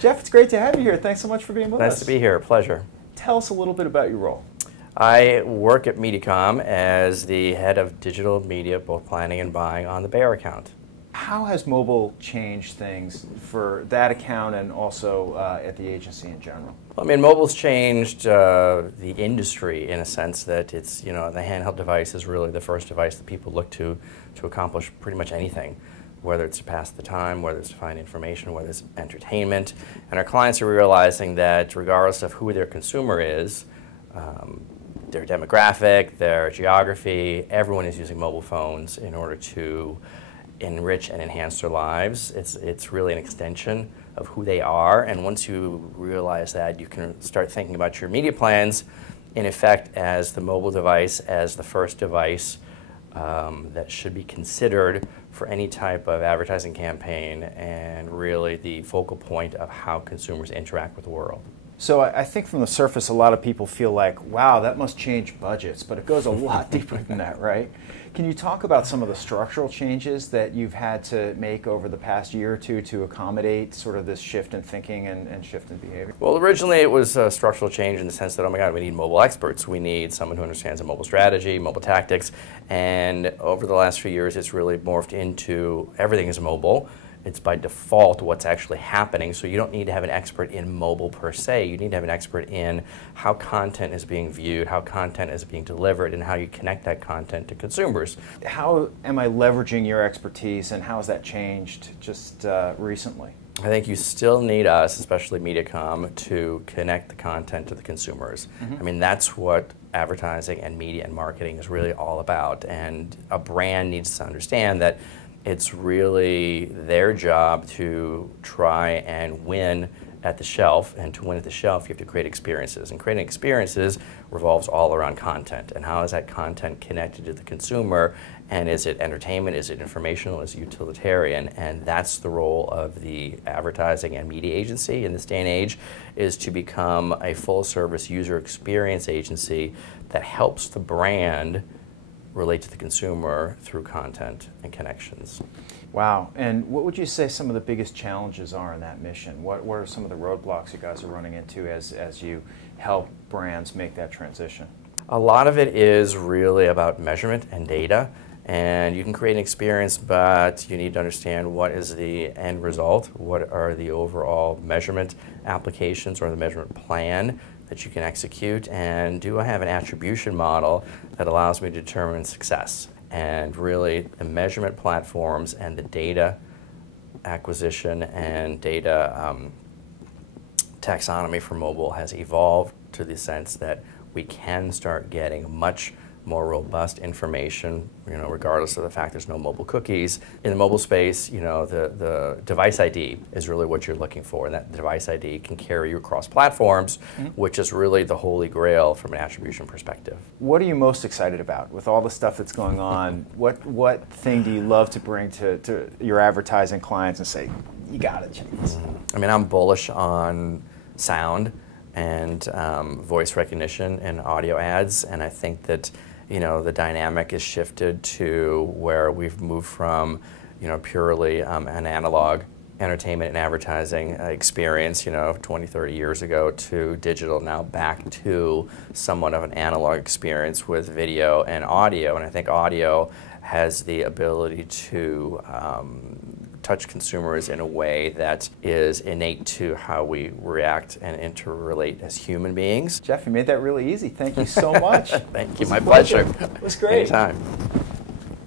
Jeff, it's great to have you here. Thanks so much for being with us. Nice to be here. Pleasure. Tell us a little bit about your role. I work at MediaCom as the head of digital media, both planning and buying on the Bayer account. How has mobile changed things for that account and also at the agency in general? Well, I mean, mobile's changed the industry in a sense that it's, the handheld device is really the first device that people look to accomplish pretty much anything, whether it's to pass the time, whether it's to find information, whether it's entertainment. And our clients are realizing that regardless of who their consumer is, their demographic, their geography, everyone is using mobile phones in order to enrich and enhance their lives. It's really an extension of who they are, and once you realize that, you can start thinking about your media plans in effect as the mobile device, as the first device that should be considered for any type of advertising campaign, and really the focal point of how consumers interact with the world. So I think from the surface, a lot of people feel like, wow, that must change budgets, but it goes a lot deeper than that, right? Can you talk about some of the structural changes that you've had to make over the past year or two to accommodate sort of this shift in thinking and shift in behavior? Well, originally it was a structural change in the sense that, oh my God, we need mobile experts. We need someone who understands a mobile strategy, mobile tactics, and over the last few years it's really morphed into everything is mobile. It's by default what's actually happening, so you don't need to have an expert in mobile per se. You need to have an expert in how content is being viewed, how content is being delivered, and how you connect that content to consumers. How am I leveraging your expertise, and how has that changed just recently? I think you still need us, especially MediaCom, to connect the content to the consumers. I mean, that's what advertising and media and marketing is really all about, and a brand needs to understand that it's really their job to try and win at the shelf, and to win at the shelf you have to create experiences, and creating experiences revolves all around content, and how is that content connected to the consumer, and is it entertainment, is it informational, is it utilitarian, and that's the role of the advertising and media agency in this day and age, is to become a full-service user experience agency that helps the brand relate to the consumer through content and connections. Wow. And what would you say some of the biggest challenges are in that mission? What are some of the roadblocks you guys are running into as you help brands make that transition? A lot of it is really about measurement and data, and you can create an experience, but you need to understand what is the end result, what are the overall measurement applications or the measurement plan that you can execute, and do I have an attribution model that allows me to determine success? And really the measurement platforms and the data acquisition and data taxonomy for mobile has evolved to the sense that we can start getting much more robust information, regardless of the fact there's no mobile cookies. In the mobile space, the device ID is really what you're looking for, and that device ID can carry you across platforms, which is really the holy grail from an attribution perspective. What are you most excited about with all the stuff that's going on? What thing do you love to bring to your advertising clients and say, you got it, James? I mean, I'm bullish on sound and voice recognition and audio ads, and I think that the dynamic is shifted to where we've moved from purely an analog entertainment and advertising experience 20, 30 years ago to digital, now back to somewhat of an analog experience with video and audio, and I think audio has the ability to touch consumers in a way that is innate to how we react and interrelate as human beings. Jeff, you made that really easy. Thank you so much. Thank you. My pleasure. It was great. Anytime.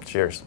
Cheers.